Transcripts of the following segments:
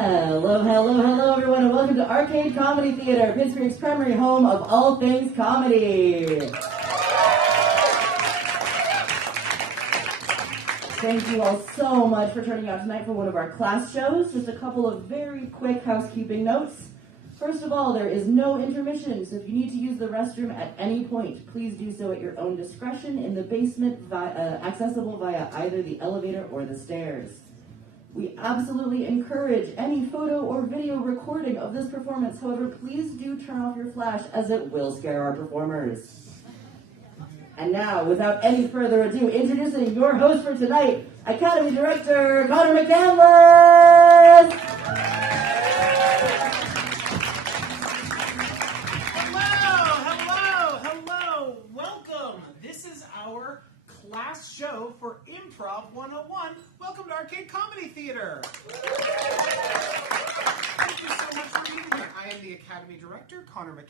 Hello, hello, hello, everyone, and welcome to Arcade Comedy Theater, Pittsburgh's primary home of all things comedy. Thank you all so much for turning out tonight for one of our class shows. Just a couple of very quick housekeeping notes. First of all, there is no intermission, so if you need to use the restroom at any point, please do so at your own discretion in the basement, accessible via either the elevator or the stairs. We absolutely encourage any photo or video recording of this performance. However, please do turn off your flash, as it will scare our performers. And now, without any further ado, introducing your host for tonight, Academy Director Kantner. Hello. Welcome. This is our class show for Improv 101. Welcome to Arcade Comedy Theater. Thank you so much for being here. I am the Academy Director, Kantner.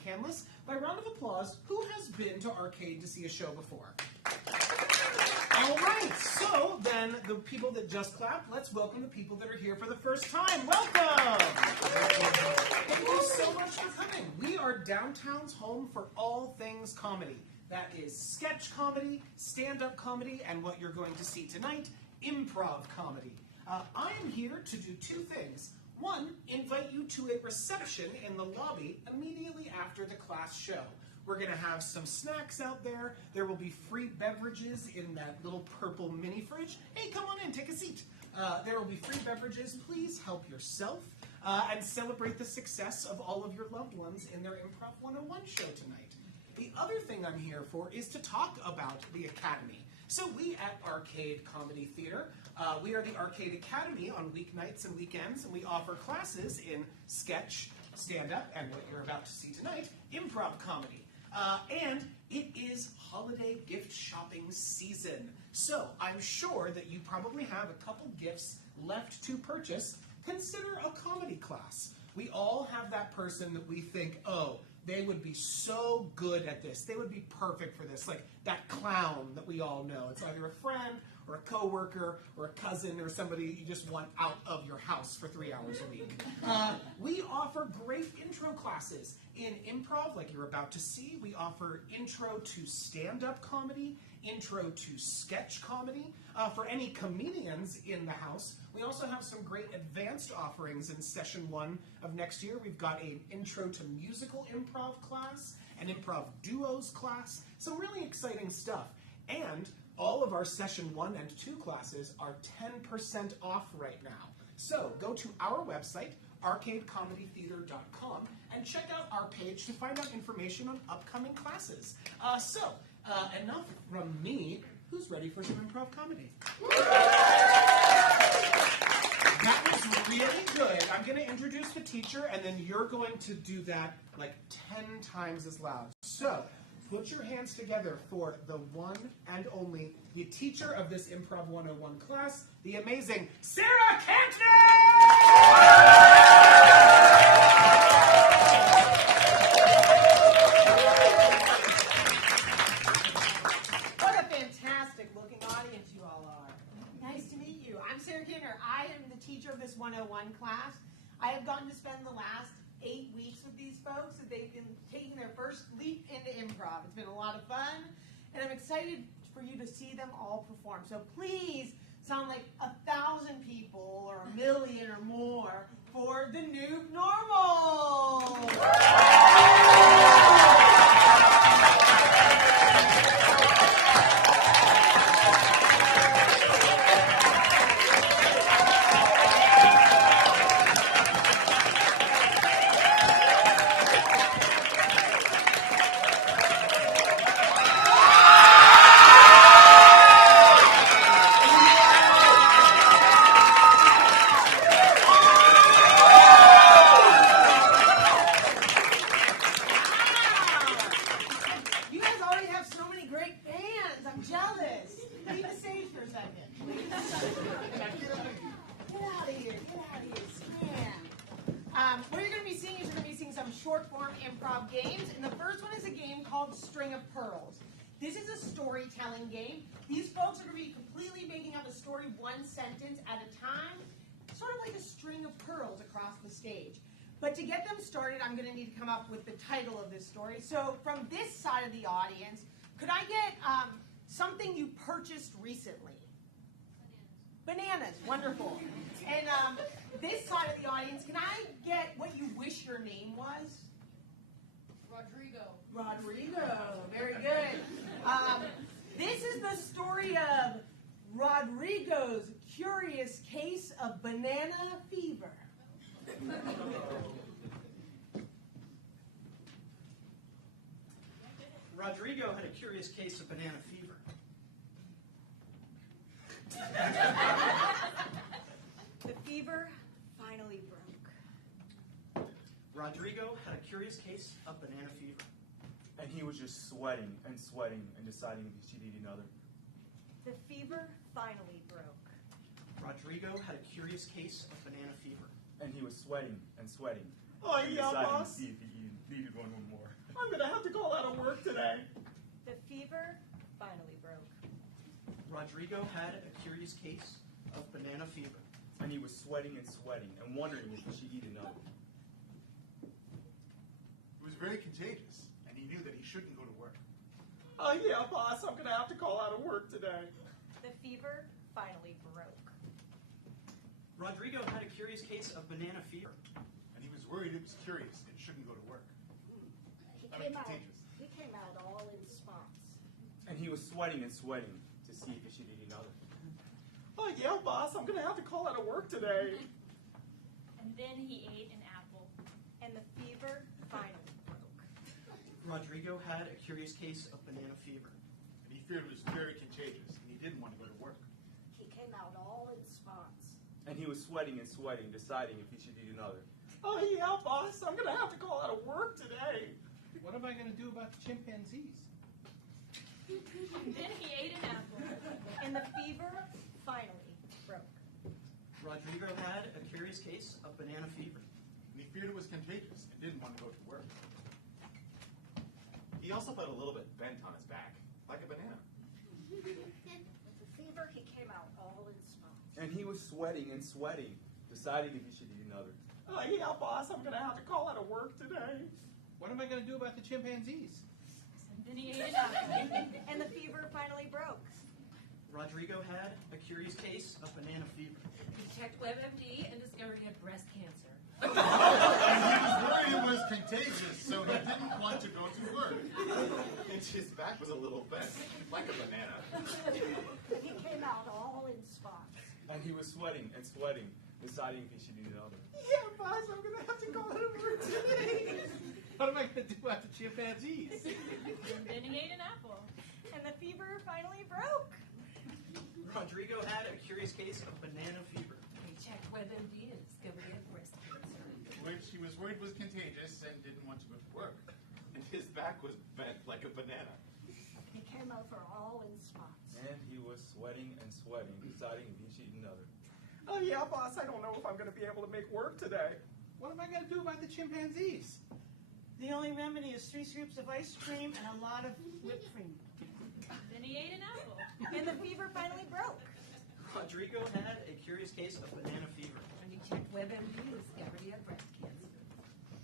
By round of applause, who has been to Arcade to see a show before? All right, so then the people that just clapped, let's welcome the people that are here for the first time. Welcome! Thank you so much for coming. We are downtown's home for all things comedy. That is sketch comedy, stand-up comedy, and what you're going to see tonight, improv comedy. I am here to do two things. One, invite you to a reception in the lobby immediately after the class show. We're going to have some snacks out there. There will be free beverages in that little purple mini fridge. Hey, come on in, take a seat. There will be free beverages. Please help yourself and celebrate the success of all of your loved ones in their Improv 101 show tonight. The other thing I'm here for is to talk about the Academy. So we at Arcade Comedy Theater, we are the Arcade Academy on weeknights and weekends, and we offer classes in sketch, stand-up, and what you're about to see tonight, improv comedy. And it is holiday gift shopping season. So I'm sure that you probably have a couple gifts left to purchase. Consider a comedy class. We all have that person that we think, oh, they would be so good at this. They would be perfect for this. Like that clown that we all know. It's either a friend or a coworker or a cousin or somebody you just want out of your house for 3 hours a week. We offer great intro classes in improv, like you're about to see. We offer intro to stand-up comedy, intro to sketch comedy. For any comedians in the house, we also have some great advanced offerings in session 1 of next year. We've got an intro to musical improv class, an improv duos class, some really exciting stuff. And all of our session 1 and 2 classes are 10% off right now. So go to our website, arcadecomedytheater.com, and check out our page to find out information on upcoming classes. Enough from me. Who's ready for some improv comedy? That was really good. I'm going to introduce the teacher, and then you're going to do that like 10 times as loud. So, put your hands together for the one and only, the teacher of this Improv 101 class, the amazing Sara Kantner! What a fantastic looking audience you all are. Nice to meet you. I'm Sara Kantner. I am the teacher of this 101 class. I have gotten to spend the last 8 weeks with these folks as they've been taking their first leap into improv. It's been a lot of fun, and I'm excited for you to see them all perform. So please sound like 1,000 people or 1 million or more for the new normal. Short-form improv games, and the first one is a game called String of Pearls. This is a storytelling game. These folks are going to be completely making up a story one sentence at a time. sort of like a string of pearls across the stage. But to get them started, I'm going to need to come up with the title of this story. So from this side of the audience, could I get something you purchased recently? Bananas, wonderful. And this side of the audience, can I get what you wish your name was? Rodrigo, very good. This is the story of Rodrigo's curious case of banana fever. Rodrigo had a curious case of banana fever. The fever finally broke. Rodrigo had a curious case of banana fever. And he was just sweating and deciding if he should eat another. The fever finally broke. Rodrigo had a curious case of banana fever. And he was sweating and Oh, yeah, deciding boss. to see if he needed one more. I'm going to have to call out of work today. The fever finally broke. Rodrigo had a curious case of banana fever. And he was sweating and wondering if he should eat another. It was very contagious, and he knew that he shouldn't go to work. Oh, yeah, boss. I'm going to have to call out of work today. The fever finally broke. Rodrigo had a curious case of banana fever. And he was worried it was curious and shouldn't go to work. Contagious. He came out all in spots. And he was sweating and to see if he should eat another. Oh, yeah, boss. I'm going to have to call out of work today. And then he ate an apple. And the fever finally broke. Rodrigo had a curious case of banana fever. And he feared it was very contagious, and he didn't want to go to work. He came out all in spots. And he was sweating and deciding if he should eat another. Oh, yeah, boss. I'm going to have to call out of work today. What am I going to do about the chimpanzees? And then he ate an apple. And the fever finally broke. Rodrigo had a curious case of banana fever. And he feared it was contagious and didn't want to go to work. He also felt a little bit bent on his back, like a banana. With the fever, he came out all in spots. And he was sweating and deciding if he should eat another. Oh, yeah, boss. I'm going to have to call out of work today. What am I going to do about the chimpanzees? And then he ate an apple. And the fever finally broke. Rodrigo had a curious case of banana fever. He checked WebMD and discovered he had breast cancer. And he was worried it was contagious, so he didn't want to go to work. And his back was a little bent, like a banana. He came out all in spots. And he was sweating and deciding if he should eat another. Yeah, boss. I'm going to have to call out of work today. What am I going to do about the chimpanzees? And then he ate an apple. And the fever finally broke. Rodrigo had a curious case of banana fever. He checked WebMD and discovered he had breast cancer. Which he was worried was contagious and didn't want to go to work. And his back was bent like a banana. He came over all in spots. And he was sweating and deciding if he should eat another. Oh, yeah, boss. I don't know if I'm going to be able to make work today. What am I going to do about the chimpanzees? The only remedy is 3 scoops of ice cream and a lot of whipped cream. Then he ate an apple. And the fever finally broke. Rodrigo had a curious case of banana fever. When he checked WebMD and discovered he had breast cancer.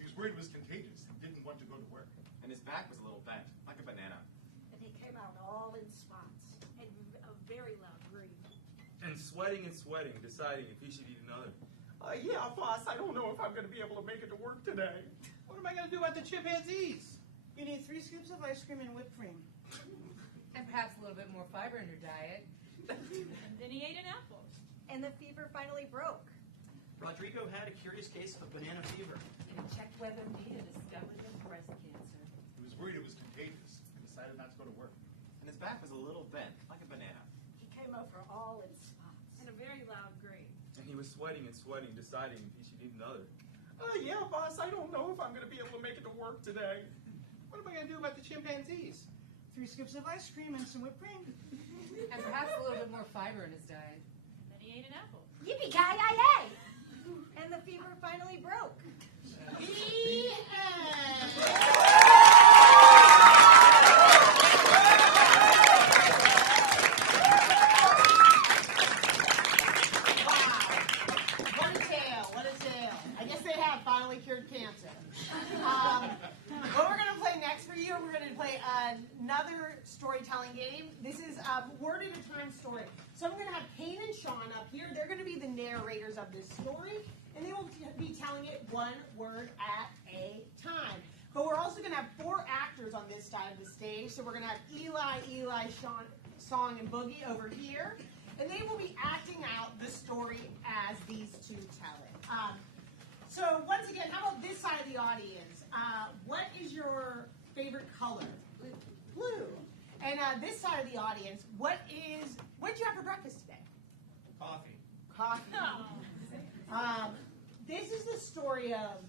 He was worried it was contagious and didn't want to go to work. And his back was a little bent, like a banana. And he came out all in spots. And a very loud breathe. And sweating deciding if he should eat another. Yeah, boss. I don't know if I'm going to be able to make it to work today. What am I going to do about the chimpanzees? You need 3 scoops of ice cream and whipped cream. And perhaps a little bit more fiber in your diet. And then he ate an apple. And the fever finally broke. Rodrigo had a curious case of banana fever. And he checked WebMD and discovered he had breast cancer. He was worried it was contagious and decided not to go to work. And his back was a little bent, like a banana. He came over all in spots. And a very loud grate. And he was sweating deciding if he should eat another. Yeah, boss. I don't know if I'm going to be able to make it to work today. What am I going to do about the chimpanzees? 3 scoops of ice cream and some whipped cream. And perhaps a little bit more fiber in his diet. And then he ate an apple. Yippee-ki-yay! And the fever finally broke. What another storytelling game. This is word at a time story. So I'm going to have Kane and Sean up here. They're going to be the narrators of this story, and they will be telling it one word at a time. But we're also going to have 4 actors on this side of the stage. So we're going to have Eli, Sean, Song, and Boogie over here. And they will be acting out the story as these two tell it. So once again, how about this side of the audience? What is your favorite color? Blue. And this side of the audience, what did you have for breakfast today? Coffee. Coffee. This is the story of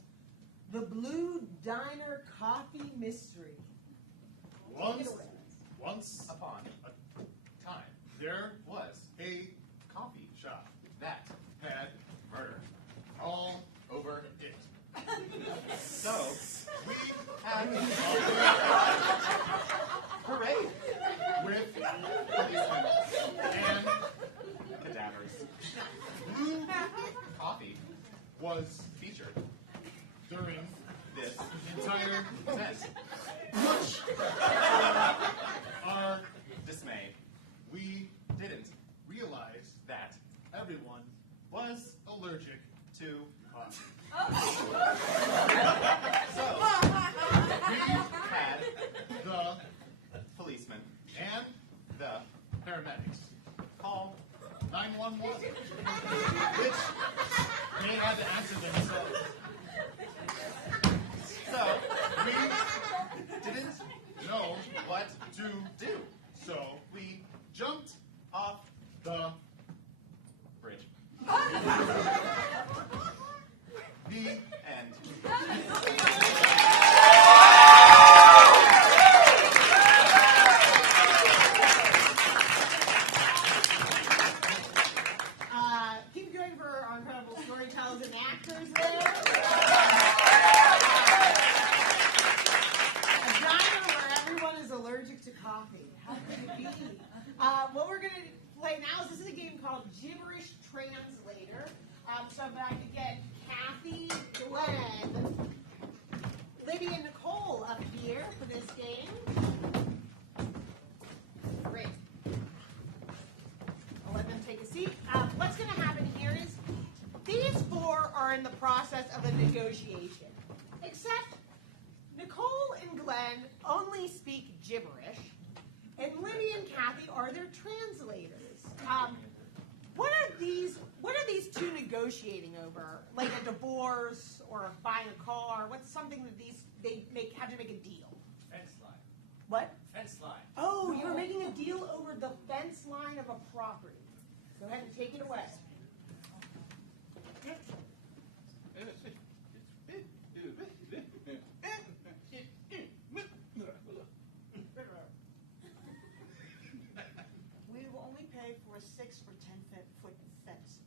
the Blue Diner Coffee Mystery. Once upon a time, there was a coffee shop that had murder all over it. So we had a parade with policemen and cadavers. Blue coffee was featured during this entire event. Much our dismay, we didn't realize that everyone was allergic to coffee. So we had the policemen and the paramedics call 911, which they had to answer themselves. So we didn't know what to do. So we jumped off the bridge. The end. Keep going for our incredible storytellers and actors there. A diner where everyone is allergic to coffee. How could it be? What we're going to play now is this is a game called Gibberish Translator. So if I could get Kathy, Glenn, Libby, and Nicole up here for this game. Great. I'll let them take a seat. What's going to happen here is these 4 are in the process of a negotiation. Except Nicole and Glenn only speak gibberish, and Libby and Kathy are their translators. What are these 2 negotiating over? Like a divorce or buying a car? What's something that they have to make a deal? Fence line. What? Fence line. Oh, you're making a deal over the fence line of a property. Go ahead and take it away. We will only pay for a 6 or 10-foot fence.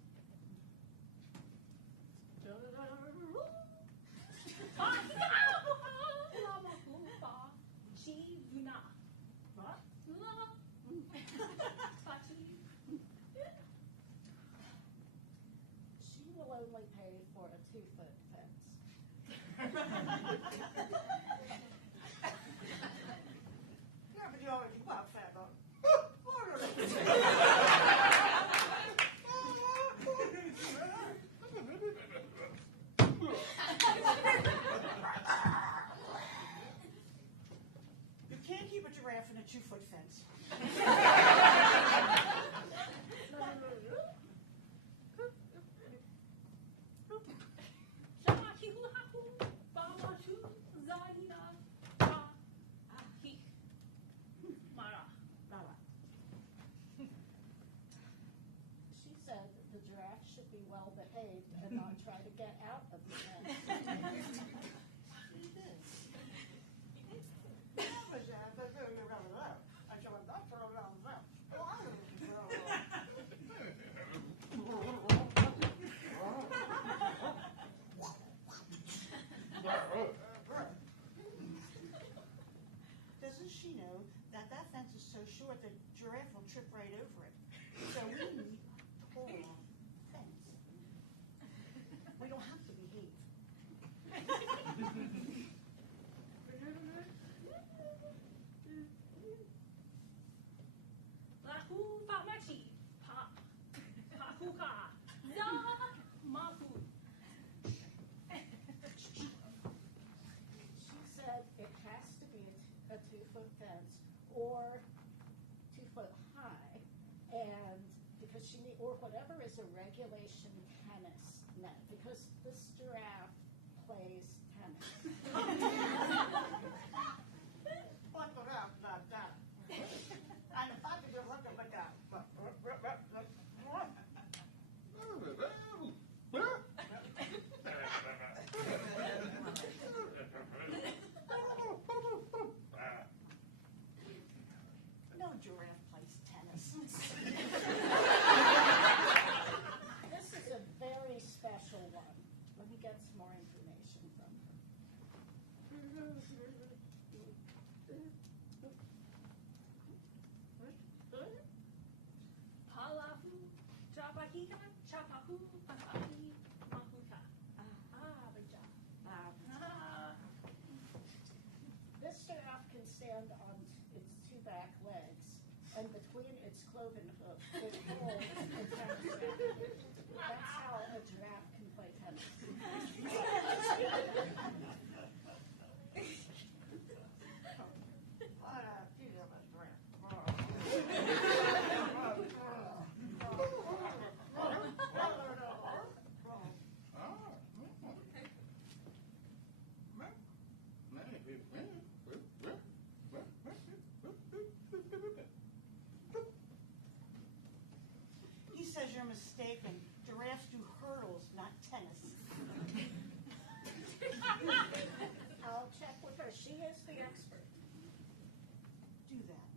She will only pay for a 2-foot fence. Yeah, but you already go out fat, though. You can't keep a giraffe in a 2-foot fence. She said that the giraffe should be well behaved and not try to get out of the fence. Doesn't she know that fence is so short the giraffe will trip right over it? So we need a tall fence. We don't have to behave. 10-foot fence or 2 foot high, and because she need, or whatever is a regulation tennis net, because this giraffe plays tennis. What the hell, that? I'm about to go look at that. No giraffe plays tennis. This is a very special one. Let me get some more information from her. Palahu, Chapahika, Chapahu, Pahahi, Mahuka. Baja. This giraffe can stand on its 2 back legs, and between its cloven hooves, it holds a tennis racket. That's how a giraffe can play tennis. He says you're mistaken. Giraffes do hurdles, not tennis. I'll check with her. She is the expert. Do that.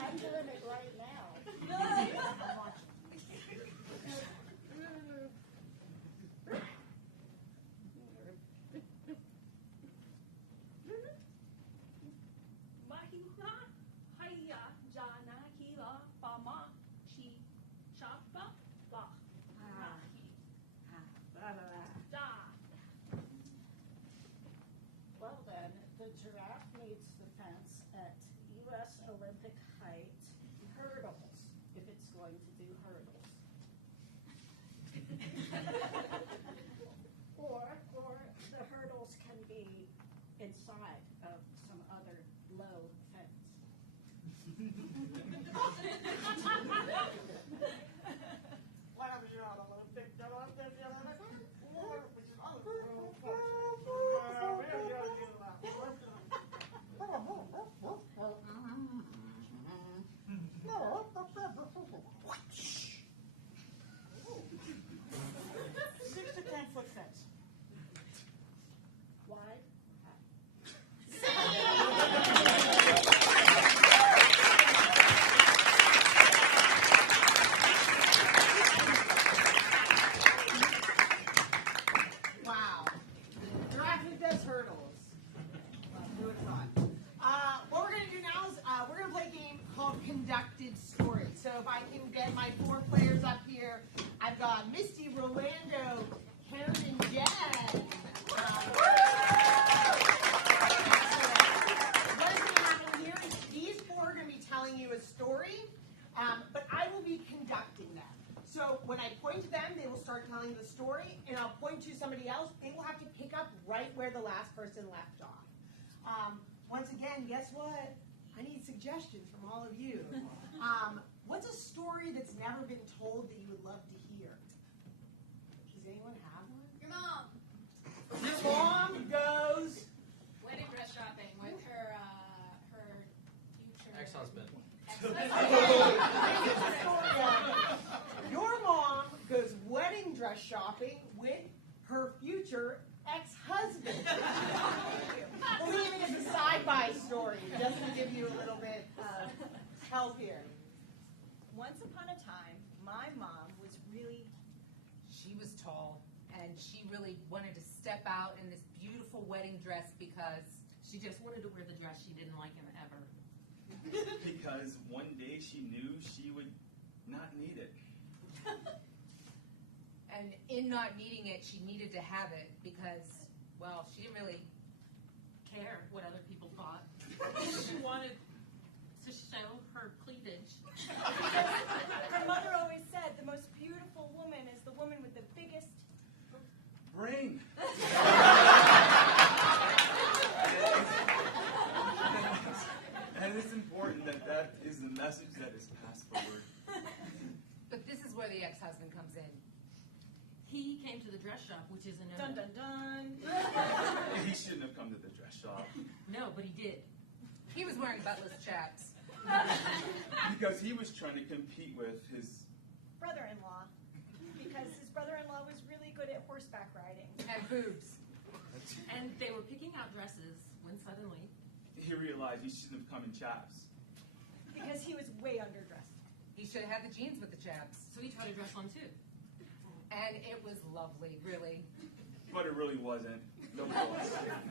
I'm doing it right now. I'm watching. Mahiha, Haya, Jana, Hila, Bama, Chi, Chapa, Ba. Mahi. Da. Well then, the giraffe needs the fence at U.S. Olympic height hurdles, if it's going to do hurdles. or the hurdles can be inside of some other low fence. Why don't you all Olympic? Six to 10 foot fence. Wide? Wow. Giraffe does hurdles. Who would have thought? What we're going to do now is we're going to play a game called Conducted Story. So if I can get my 4 players up here, I've got Misty, Rolando, Karen, and Jen. What's going to happen here is these 4 are going to be telling you a story, but I will be conducting them. So when I point to them, they will start telling the story, and I'll point to somebody else. They will have to pick up right where the last person left off. Once again, guess what? I need suggestions from all of you. What's a story that's never been told that you would love to hear? Does anyone have one? Your mom. Your mom goes. Wedding dress shopping with her future Ex-husband. Your mom goes wedding dress shopping with her future ex-husband. We're leaving it as a side-by story, just to give you a little bit of help here. Once upon a time, my mom she was tall, and she really wanted to step out in this beautiful wedding dress because she just wanted to wear the dress. She didn't like him ever. Because one day she knew she would not need it. And in not needing it, she needed to have it because, well, she didn't really care what other people thought. She wanted to show her cleavage. Her mother always said the most beautiful woman is the woman with the biggest Brain. He came to the dress shop, which is a no. Dun dun dun. He shouldn't have come to the dress shop. No, but he did. He was wearing buttless chaps. Because he was trying to compete with his... Brother-in-law. Because his brother-in-law was really good at horseback riding. And boobs. And they were picking out dresses when suddenly... He realized he shouldn't have come in chaps. Because he was way underdressed. He should have had the jeans with the chaps. So he tried to dress on too. And it was lovely, really. But it really wasn't. No was.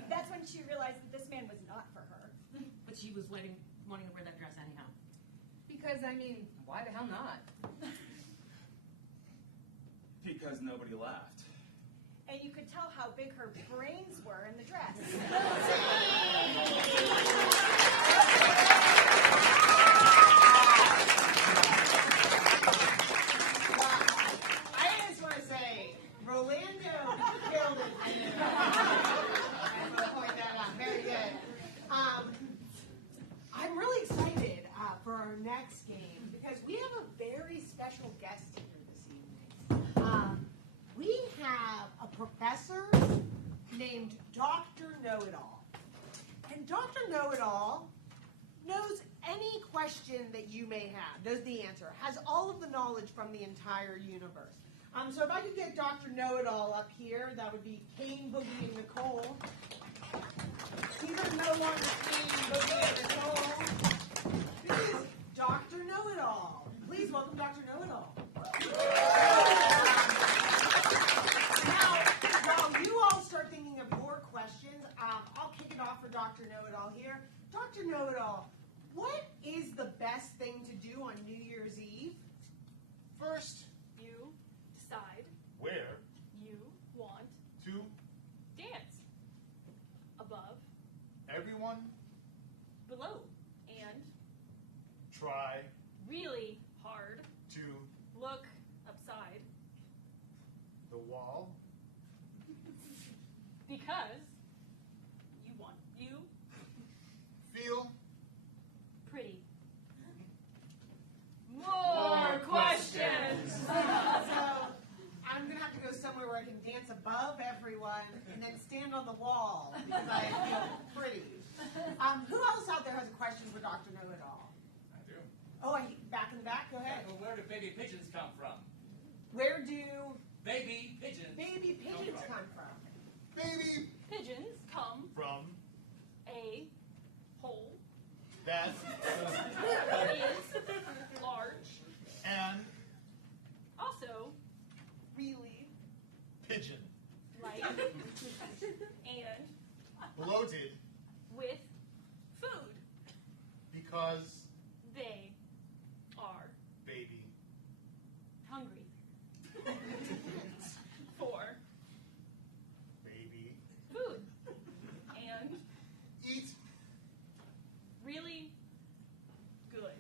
That's when she realized that this man was not for her. But she was wanting to wear that dress anyhow. Because, I mean, why the hell not? Because nobody laughed. And you could tell how big her brains were in the dress. I just want to say, Rolando killed it. I'm going to point that out. Very good. I'm really excited for our next game because we have a very special guest here this evening. We have a professor named Dr. Know-It-All. And Dr. Know-It-All knows any question that you may have, knows the answer, has all of the knowledge from the entire universe. So if I could get Dr. Know-It-All up here, that would be Kane, Boogie, and Nicole. These are no longer Kane, Boogie, and Nicole. This is Dr. Know-It-All. Please welcome Dr. Know-It-All. Now, while you all start thinking of your questions, I'll kick it off for Dr. Know-It-All here. Dr. Know-It-All, what is the best thing to do on New Year's Eve? First, You decide where you want to dance. Above, everyone below, and try really hard to look upside the wall because you want you feel pretty. More questions. So I'm going to have to go somewhere where I can dance above everyone and then stand on the wall because I feel pretty. Who else out there has a question for Dr. Know-It-All? I do. Oh, back in the back, go ahead. Well, where do baby pigeons come from? Where do Baby pigeons. baby pigeons come from? baby Pigeons come from a hole that is large, and also Really? pigeon light, and bloated with food. because They are baby hungry for baby food and eat really good.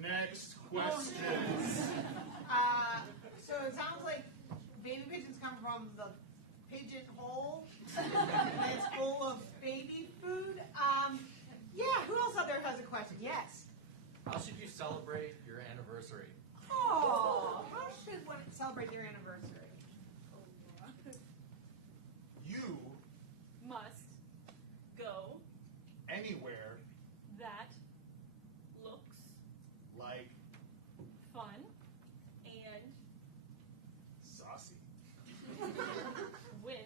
next question. So it sounds like baby pigeons come from the pigeon hole. And it's full of baby food. Yeah, who else out there has a question? Yes. How should you celebrate your anniversary? Oh, how should one celebrate their anniversary? You Must go anywhere that looks like fun and saucy with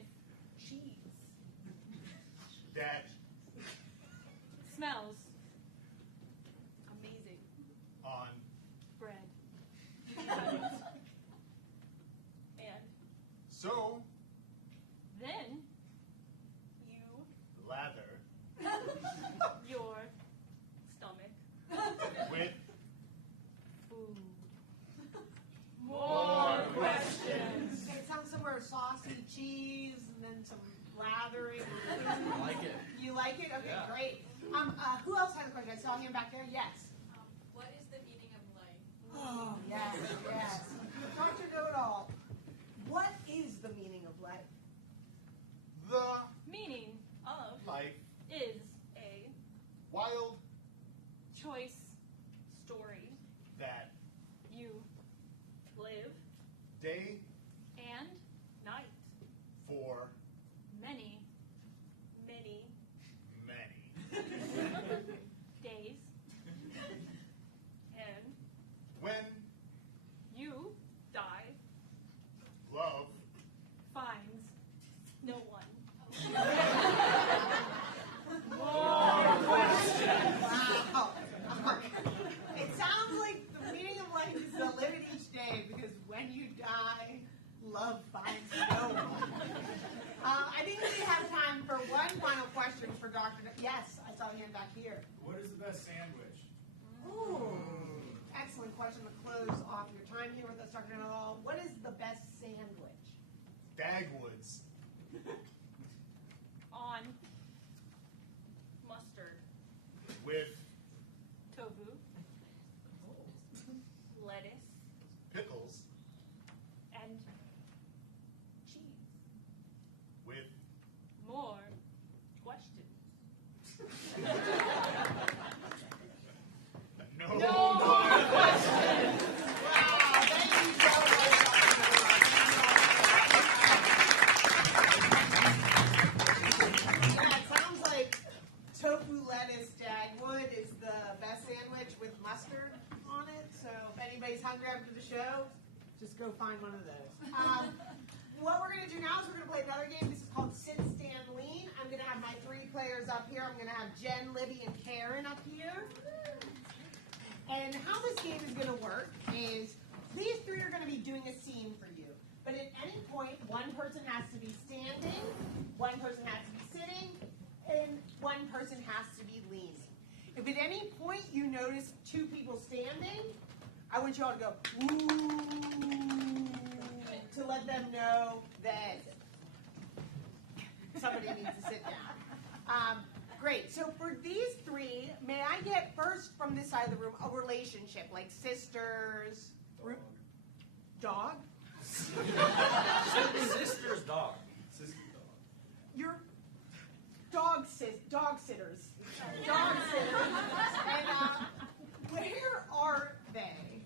cheese. that Smells amazing. on Bread. And so then you lather your stomach with food. More questions. It sounds somewhere saucy cheese and then some lathering. I like it. You like it? Okay, Yeah. great. Who else has a question? I saw him back there. Yes. What is the meaning of life? Oh, yes, yes. Dr. Know-It-All, what is the meaning of life? the Meaning of life is a wild choice story that you live day and Dagwoods. On mustard. With Tofu. Lettuce. pickles. And cheese. With More questions. no, more questions. Wow, thank you so much. Yeah, it sounds like tofu lettuce Dagwood is the best sandwich with mustard on it. So if anybody's hungry after the show, just go find one of those. What we're going to do now is we're going to play another game. This is called Sit, Stand, Lean. I'm going to have my three players up here. I'm going to have Jen, Libby, and Karen up here. And how this game is going to work is these three are going to be doing a scene for you. But at any point, one person has to be standing, one person has to be sitting, and one person has to be leaning. If at any point you notice two people standing, I want you all to go, ooh, to let them know that somebody needs to sit down. Great. So for these three, may I get first from this side of the room a relationship, like sisters, dog? Sister's dog. Your dog sitters. Dog sitters. And where are they?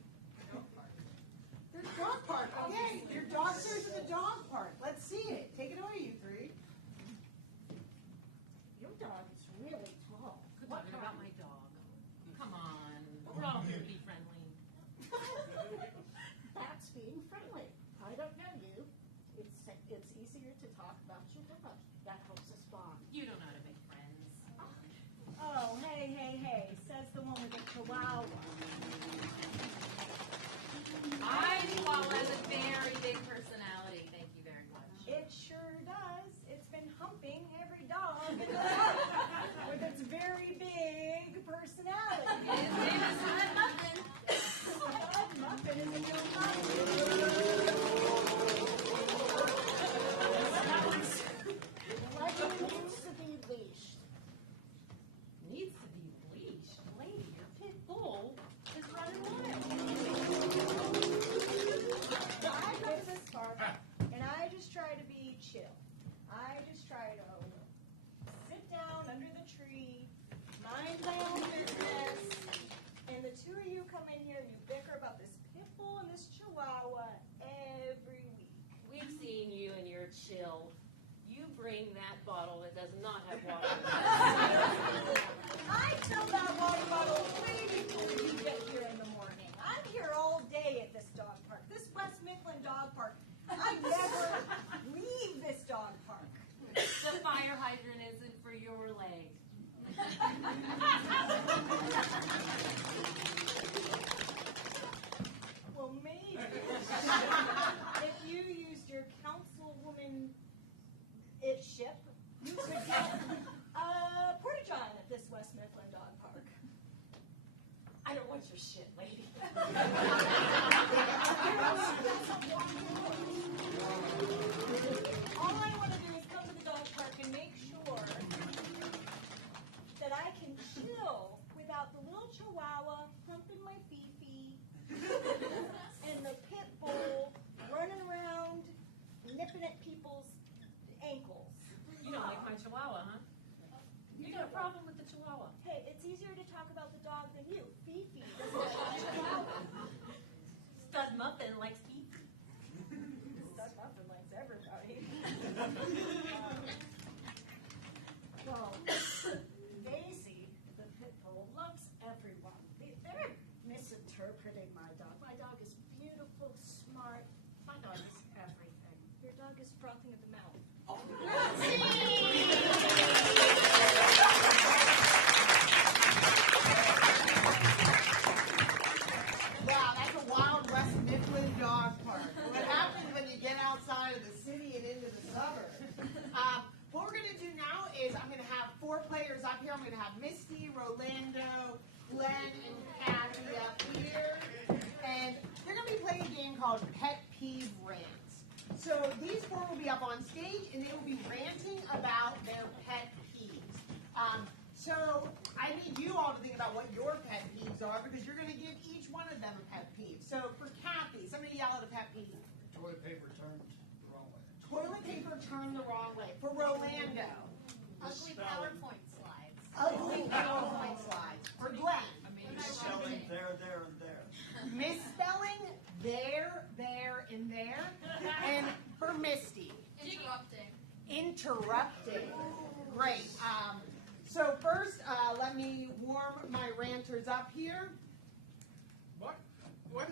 They're dog park. Okay, your dog sitters in the dog park. Let's see it. Take it away, you three. Your dog is really tall. What talking about my dog? Come on. We're all here to be friendly. That's being friendly. I don't know you. It's easier to talk about your dog. That helps us bond. You don't know how to make friends. Oh, hey, says the one with the chihuahua. My chihuahua has a very big personality. Thank you very much. It sure does. It's been humping every dog with its very big personality. His name is Red Muffin. Red Muffin is a new puppy. Legend needs to be leashed. Needs to be leashed. Lady, your pit bull is running wild. I go to this park and I just try to be chill. I just try to sit down under the tree, mind my own business, and the two of you come in here and you bicker about this pit bull and this chihuahua every week. We've seen you and your chill. You bring that bottle that does not have water. I fill that water bottle way before you get here in the morning. I'm here all day at this dog park, this West Midland dog park. I never leave this dog park. The fire hydrant isn't for your leg. Well, maybe if you used your councilwoman-ship, you could get a porta-john at this West Midland dog park. I don't want your shit, lady. All I want to do is come to the dog park and make sure that I can chill without the little chihuahua humping my fifi and the pit bull running around nipping at people's ankles. You don't like my chihuahua, huh? You got a problem with the chihuahua. Hey, it's easier to talk about the dog than you. Fifi doesn't like the chihuahua. Stud Muffin likes Fifi. Stud Muffin likes everybody. Well, Daisy, the pit bull, loves everyone. They're misinterpreting my dog. My dog is beautiful, smart. My dog is everything. Your dog is frothing at the mouth. Wow, that's a wild West Midland dog park. What happens when you get outside of the city and into the suburbs? What we're going to do now is I'm going to have four players up here. I'm going to have Misty, Rolando, Glenn, and Kathy up here. And they're going to be playing a game called Pet Peeve Rants. So these four will be up on stage, and they will be ranting about their pet peeves. So I need you all to think about what your pet peeves are, because you're going to give each one of them a pet peeve. So for Kathy, somebody yell at a pet peeve. Toilet paper turned the wrong way. Toilet paper turned the wrong way. For Rolando. Ugly PowerPoint slides. Ugly PowerPoint slides. For Glenn. Misspelling there, and there. Misspelling there, and there. And for Misty. Interrupting. Great. So first, let me warm my ranters up here. What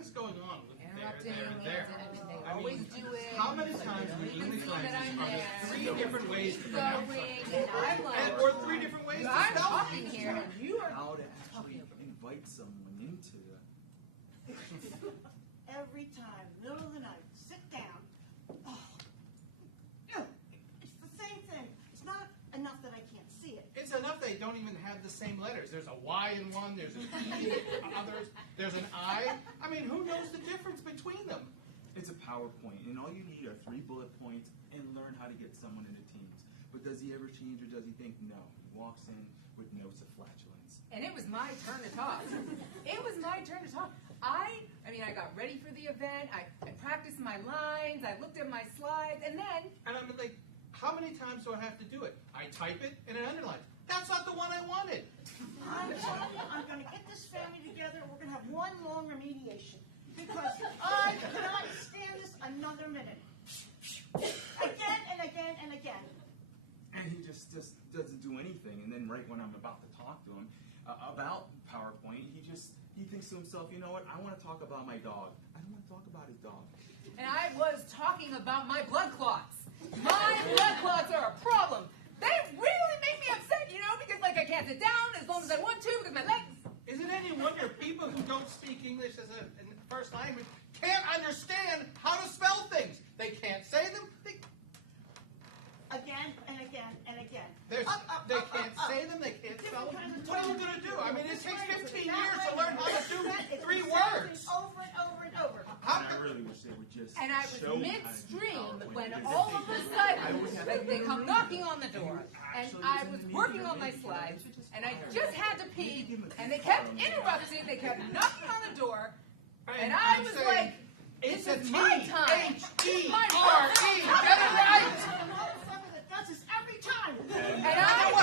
is going on with Interrupting, there? they always do it. How many times have we English language are there 3 different ways to pronounce something? And I'm like, Or 3 different ways to I'm spell talking things. here, and you are How to actually invite someone into the. Every time, middle of the night, sit down. Oh, it's the same thing. It's not enough that I can't see it. It's enough they don't even have the same letters. There's a Y in one, there's an E in others, there's an I. I mean, who knows the difference between them? It's a PowerPoint, and all you need are 3 bullet points and learn how to get someone into teams. But does he ever change, or does he think? No. He walks in with notes of flatulence. And it was my turn to talk. It was my turn to talk. I got ready for the event. I practiced my lines. I looked at my slides, and then. And I'm like, how many times do I have to do it? I type it and it underlines. That's not the one I wanted. I'm telling you, I'm going to get this family together, and we're going to have one long remediation. Because I cannot stand this another minute. Again and again and again. And he just doesn't do anything. And then right when I'm about to talk to him about PowerPoint, he thinks to himself, you know what, I want to talk about my dog. I don't want to talk about his dog. And I was talking about my blood clots. My blood clots are a problem. They really make me upset, because I can't sit down as long as I want to because my legs. Is it any wonder people who don't speak English as a first language can't understand how to spell things? They can't say them. Again and again and again. They can't say them. They can't spell them. What are you going to do? I mean, it takes 15 years to learn how to do 3 words. Over and over and over. I really wish they would just And I was show midstream PowerPoint, when because all if of a they did, sudden I would have they come to knocking on the door. And I was working on my slides, and I just had to pee, and they kept interrupting. They kept knocking on the door, and I was like, It's this a is my time. T-H-E-R-E. Get it right. That does this every time. And I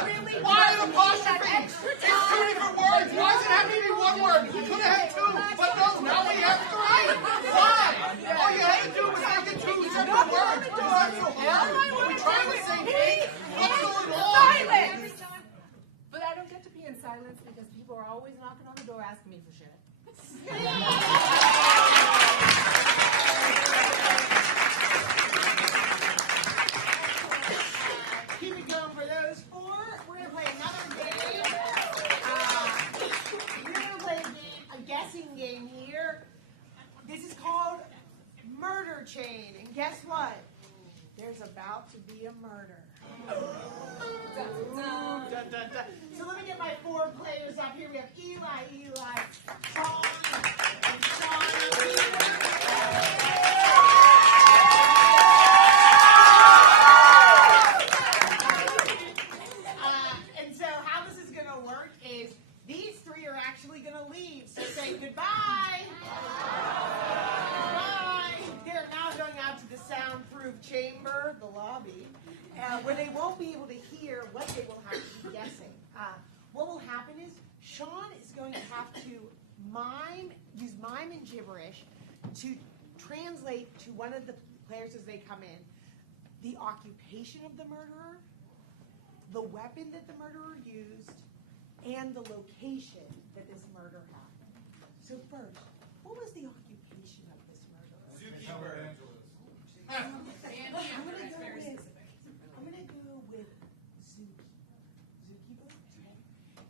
really Why an wanted apostrophe? that extra It's 2 different words. Why does it have to be 1 word? We could have had 2, but no, now we have 3. Why? All you had to do was make it 2 separate words. It's not so hard. We're trying to say pee. What's going on? silence. But I don't get to be in silence because people are always knocking on the door asking me for shit. Keep it going for those 4. We're going to play another game. We're going to play a guessing game here. This is called Murder Chain. And guess what? There's about to be a murder. Dun, dun, dun. So let me get my 4 players up here. We have Eli, Sean, and Sean. And so how this is going to work is these 3 are actually going to leave. So say goodbye. Bye. They're now going out to the soundproof chamber, the lobby, where they won't be able to hear what they will have to be guessing. What will happen is Sean is going to have to use mime and gibberish to translate to one of the players as they come in the occupation of the murderer, the weapon that the murderer used, and the location that this murder happened. So first, what was the occupation of this murderer? Zookeeper. I'm gonna go with zookeeper.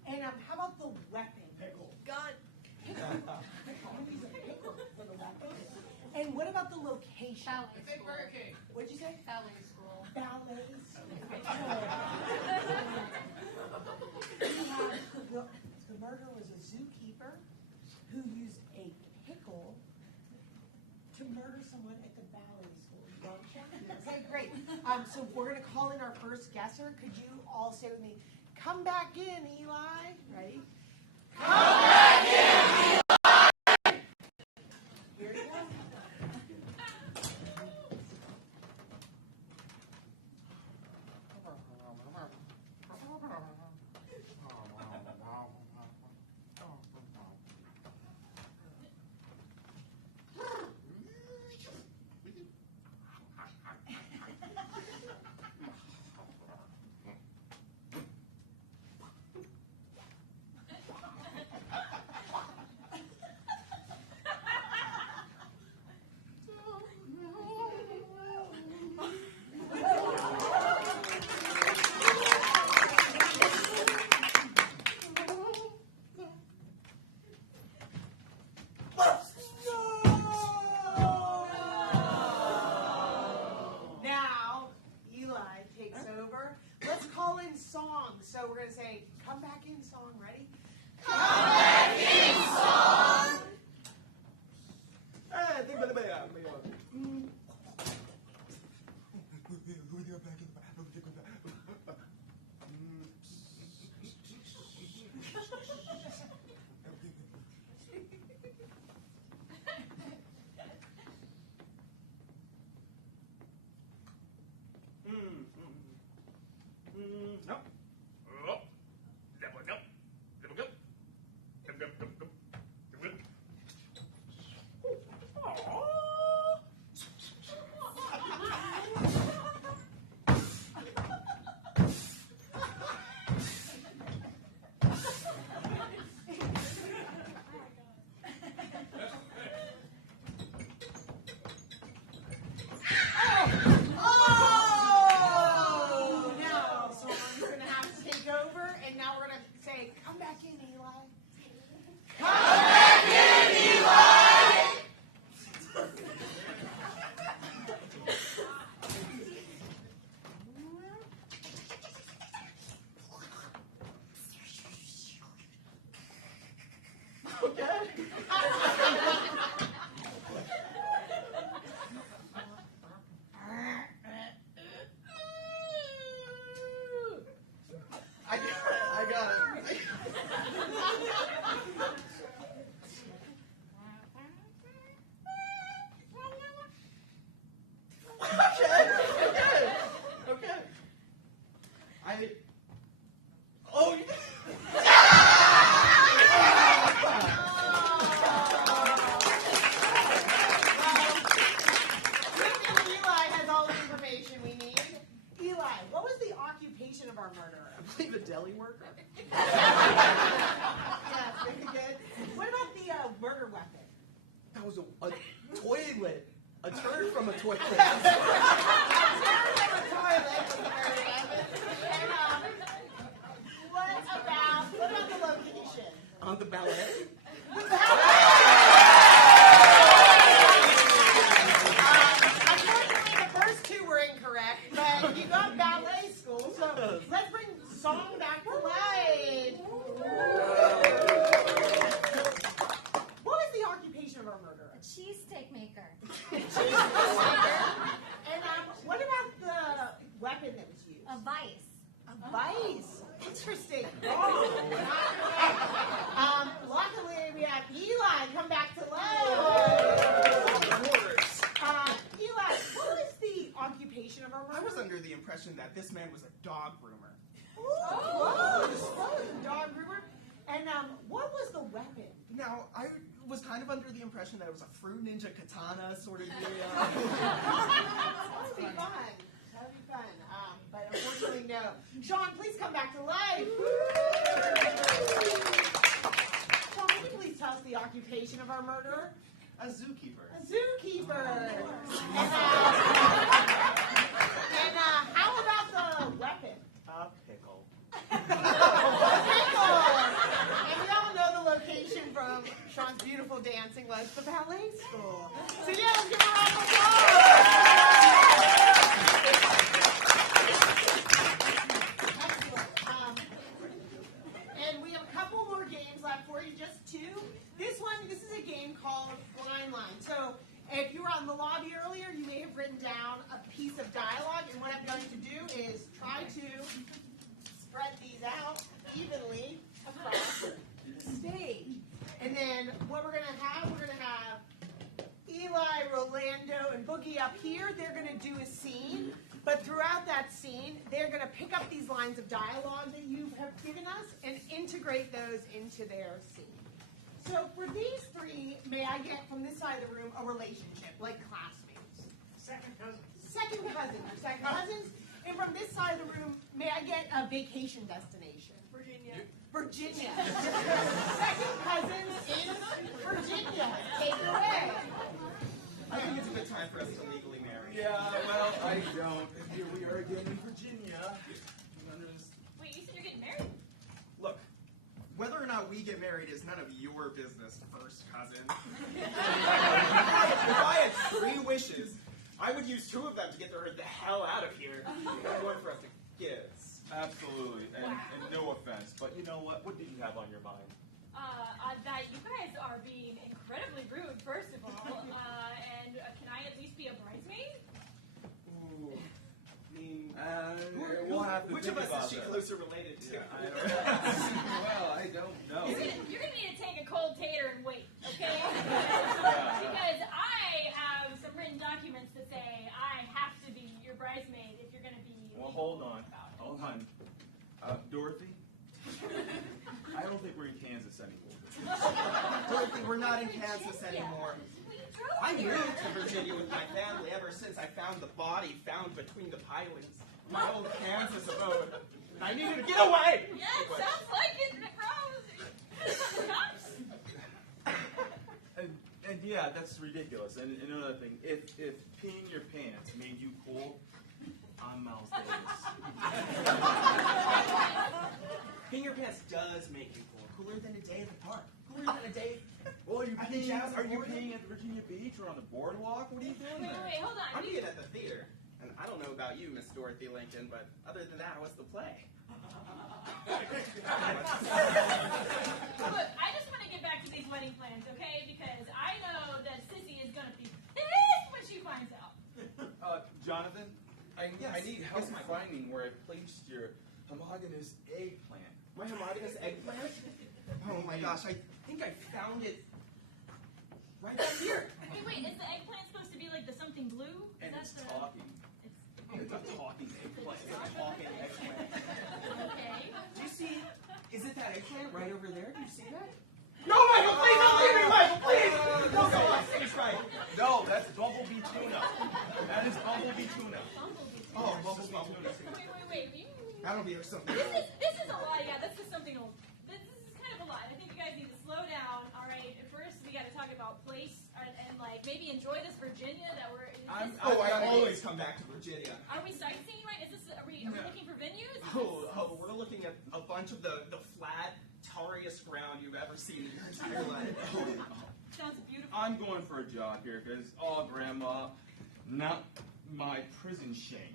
And how about the weapon? Pickle. Gun. Pickle. I'm gonna use a pickle for the weapon. And what about the location? Ballet Big Burger King. What'd you say? Ballet school. Ballet school. The murderer was a zookeeper who used a pickle to murder someone at the ballet school. You got it, Sean? So we're going to call in our first guesser. Could you all say with me, come back in, Eli? Ready? Come back in, Eli! Here you go. Now, Eli takes over. Let's call in songs. So we're going to say, come back in song. Ready? Come back in song! Nope. Oh. Nope. Oh! Now, someone's going to have to take over, and now we're going to say, come back in, Eli. Come back in, Eli! I got it. Okay. Oh, Eli has all the information we need. Eli, what was the occupation of our murderer? I believe a deli worker. Yes, very good. What about the murder weapon? That was a toilet. A turd from a toilet. A turd from a toilet was the murder weapon. And what about the location? On the ballet. The ballet! Unfortunately, the first two were incorrect, but you got ballet school, so let's bring the song back to life. What was the occupation of our murderer? A cheesesteak maker. And what about the weapon that was used? A vice. A vice. Interesting. Luckily, we have Eli come back to life. Eli, what was the occupation of our murderer? I was under the impression that this man was a dog groomer. Oh, close. A dog groomer. And what was the weapon? Now, I was kind of under the impression that it was a Fruit Ninja katana sort of deal. That would be fun. That would be fun. But unfortunately, no. Sean, please come back to life. Sean, can you please tell us the occupation of our murderer? A zookeeper. A zookeeper. And how about the weapon? A pickle. Pickle. And we all know the location from Sean's beautiful dancing was the ballet school. So yeah, let's give a round of applause. Excellent. And we have a couple more games left for you, just two. This is a game called Blind Line. So if you were on the lobby earlier, you may have written down a piece of dialogue, and what I'm going to do is try to spread these out evenly across the stage. And then what we're going to have Eli, Rolando, and Boogie up here. They're going to do a scene, but throughout that scene, they're going to pick up these lines of dialogue that you have given us and integrate those into their scene. So for these three, may I get from this side of the room a relationship, like classmates? Second cousin. Second cousins or second cousins. And from this side of the room, may I get a vacation destination? Virginia. Second cousins in Virginia. Take it away. I think it's a good time for us to legally marry. Yeah, well, I don't. Here we are again in Virginia. Wait, you said you're getting married? Look, whether or not we get married is none of your business, first cousin. If I had 3 wishes, I would use 2 of them to get the hell out of here. And 1 for us to kids. Absolutely, and no offense, but you know what? What did you have on your mind? That you guys are being incredibly rude, first of all. And can I at least be a bridesmaid? Ooh, we'll have to Which think of us about is she that. closer related to? Well, I don't know. You're gonna need to take a cold tater and wait, okay? Yeah. Because I have some written documents that say I have to be your bridesmaid if you're gonna be. Well, hold on. Dorothy? I don't think we're in Kansas anymore. Dorothy, we're not in Kansas anymore. I moved to Virginia with my family ever since I found the body found between the pilings. My old Kansas abode. I needed to get away! Yeah, it sounds like it, Rose. And yeah, that's ridiculous. And another thing, if peeing your pants made you cool, I'm Miles Davis. Peeing your pants does make you cool. Cooler than a day at the park. Cooler than a day. Well, are you At the peeing? Jazz Are you Memorial? peeing at the Virginia Beach or on the boardwalk? What are you doing there? Wait, hold on. I'm being at the theater. And I don't know about you, Miss Dorothy Lincoln, but other than that, what's the play? Look, I just want to get back to these wedding plans, okay? Because I know that Sissy is gonna be pissed when she finds out. Jonathan, I need help finding where I placed your homogeneous eggplant. My homogeneous eggplant? Oh my gosh, I think I found it right back here. Wait, is the eggplant supposed to be like the something blue? And Is it's that talking. It's a talking eggplant. It's a talking eggplant. Okay. Do you see? Is it that eggplant right over there? Do you see that? No, Michael, please don't leave me, Michael, please! No, go on stage right. No, that's bumblebee tuna. That is bumblebee tuna. Oh, bumblebee tuna. Wait. That'll be something. This is a lot. Yeah, that's just something old. This is kind of a lot. I think you guys need to slow down. All right. First, we got to talk about place and like maybe enjoy this Virginia that we're. I always come back to Virginia. Are we sightseeing right? Are we looking for venues? Oh, we're looking at a bunch of the flat, tariest ground you've ever seen in your entire life. Sounds beautiful. I'm going for a jog here because, Grandma, not my prison shank.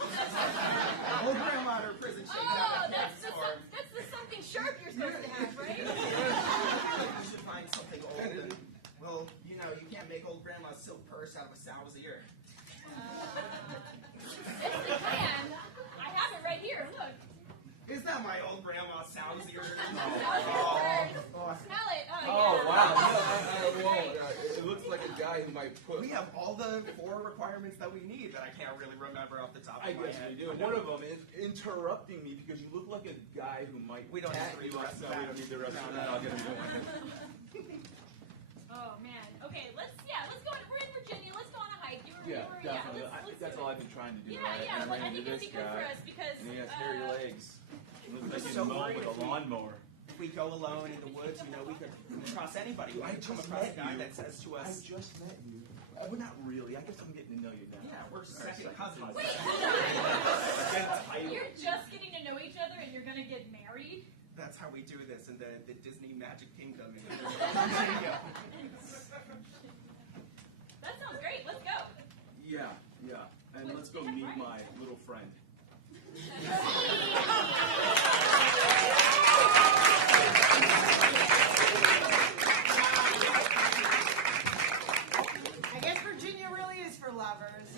Oh, Grandma, her prison shank. Oh, that's the something sharp you're supposed to have, right? You should find something old. And, well, you know, you can't make old Grandma's silk purse out of a sow's ear. Yes, you can. I have it right here. Look. Is that my old Grandma's sow's ear? Smell it. Oh, Yeah. wow. It looks like a guy who might put... We have all the 4 requirements that we need that I can't really remember off the top of I my guess head. we do. One of them is interrupting me because you look like a guy who might... We don't tat need you the up. rest No, of we that. don't need the rest of No, that. no. I'll get him going. Oh man. Okay, let's go. We're in Virginia. Let's go on a hike. Definitely. Let's That's do all it. I've been trying to do. Yeah. I Look, ran I think into it'd be this good for guy, us because. and he has hairy legs. He looks like he's so mowing worried with a if we- lawnmower. If we go alone in the woods, you know, we could cross anybody. We I could come just across a met guy you. that says to I us, just met you. Well, not really. I guess I'm getting to know you now. yeah, we're second cousins. Wait, you're just getting to know each other and you're gonna get married? That's how we do this in the Disney Magic Kingdom in Virginia. That sounds great. Let's go. Yeah. And let's go meet my little friend. I guess Virginia really is for lovers.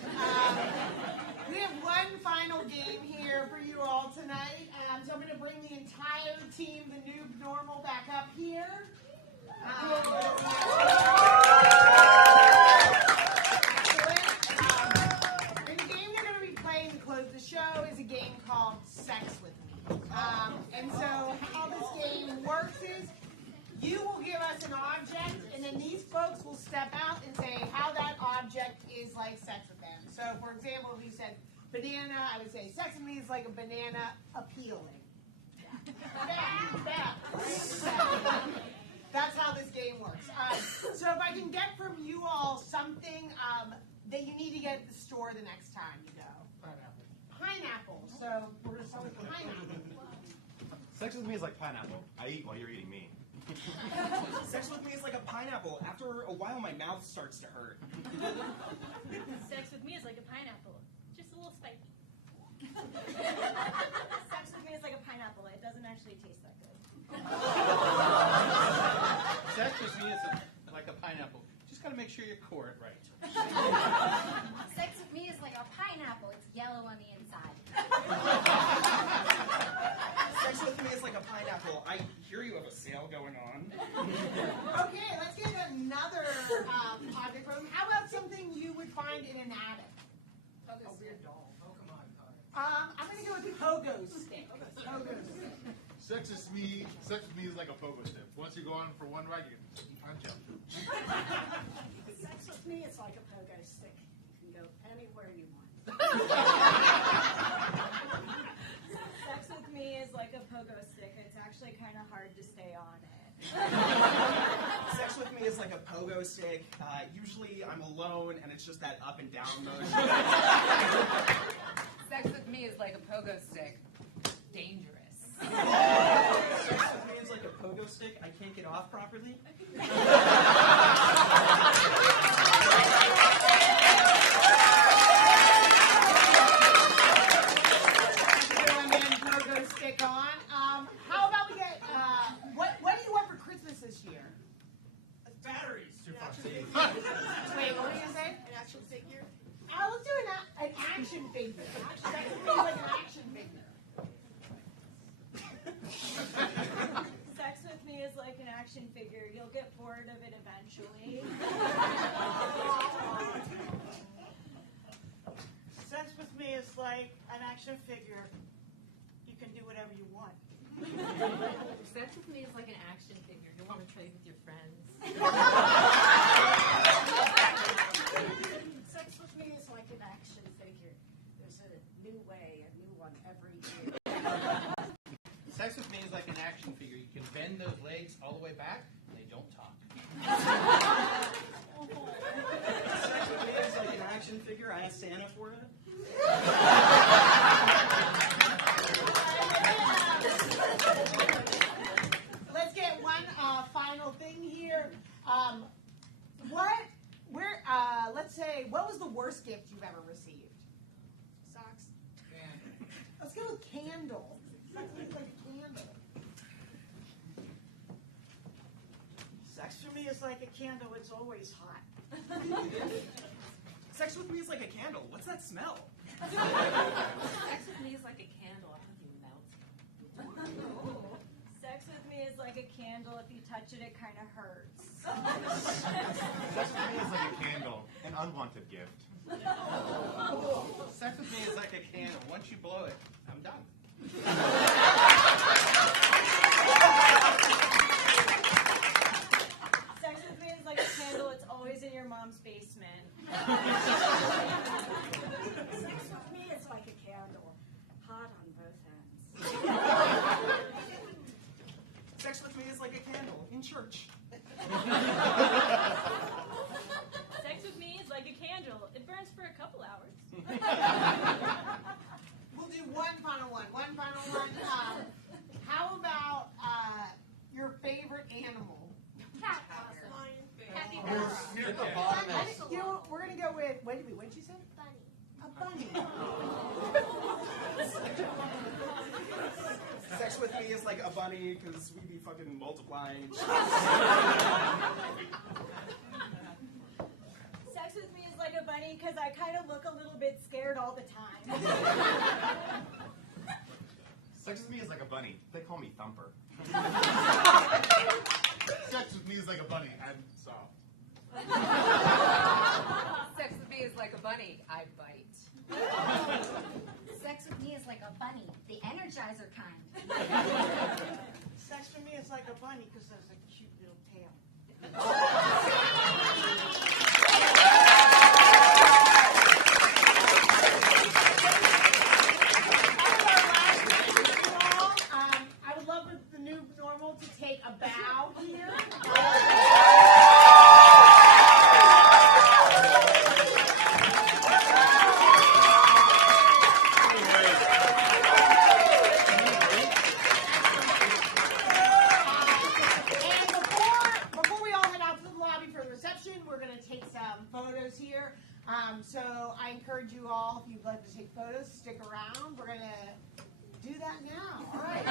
normal back up here. The game we're going to be playing to close the show is a game called Sex With Me. And so how this game works is you will give us an object, and then these folks will step out and say how that object is like sex with them. So, for example, if you said banana, I would say sex with me is like a banana appealing. That's how this game works. So if I can get from you all something that you need to get at the store the next time you go. Pineapple. So we're going to start with pineapple. Sex with me is like pineapple. I eat while you're eating me. Sex with me is like a pineapple. After a while, my mouth starts to hurt. Sex with me is like a pineapple, just a little spiky. Sex with me is like a pineapple. It doesn't actually taste that good. Sex with me is like a pineapple. Just got to make sure you core it right. Sex with me is like a pineapple. It's yellow on the inside. Sex with me is like a pineapple. I hear you have a sale going on. Okay, let's get another object from. How about something you would find in an attic? A weird doll. Pokemon card. I'm going to go with pogo stick. Pogo stick. Sex with me is like a pogo stick. Once you go on for one ride, you can punch out. Sex with me is like a pogo stick. You can go anywhere you want. Sex with me is like a pogo stick. It's actually kind of hard to stay on it. Sex with me is like a pogo stick. Usually I'm alone and it's just that up and down motion. Sex with me is like a pogo stick. Dangerous. Sex with me is like a pogo stick. I can't get off properly. Pogo stick on. How about we get, what do you want for Christmas this year? Batteries. Wait, what were you going to say? An action figure? Let's do an action figure. That could be like an action figure. Sex with me is like an action figure. You'll get bored of it eventually. Sex with me is like an action figure. You can do whatever you want. Sex with me is like an action figure. You want to trade with your friends. Sex with me is like an action figure. There's a new way, a new one every year. Sex with me is like an action figure. You can bend those legs all the way back, and they don't talk. Sex with me is like an action figure. I asked Santa for it. Let's get one final thing here. Let's say, what was the worst gift you've ever received? Socks. Let's go with candle. Sex with me is like a candle. Sex for me is like a candle. It's always hot. Sex with me is like a candle. What's that smell? Sex with me is like a candle. I think you melt. Sex with me is like a candle. If you touch it, it kind of hurts. Sex with me is like a candle, an unwanted gift. Sex with me is like a candle. Once you blow it, I'm done. Sex with me is like a candle. It's always in your mom's basement. Sex with me is like a candle. Hot on both ends. Sex with me is like a candle in church. Sex with me is like a candle. It burns for a couple hours. We'll do one final one. How about your favorite animal? Cat. We're near the bottom. You know, we're going to go with, what did you say? A bunny. Sex with me is like a bunny because we be fucking multiplying. Sex with me is like a bunny because I kind of look a little bit scared all the time. Sex with me is like a bunny. They call me Thumper. Sex with me is like a bunny. I'm soft. Sex with me is like a bunny. I bite. Sex with me is like a bunny, the Energizer kind. Sex for me is like a bunny because there's a cute little tail. I would love for the new normal to take a bow here. Before we all head out to the lobby for the reception, we're going to take some photos here. So I encourage you all, if you'd like to take photos, stick around. We're going to do that now. All right.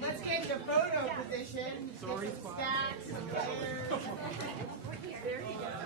Let's get into photo position. Sorry, Get some stats. Some layers. There you go.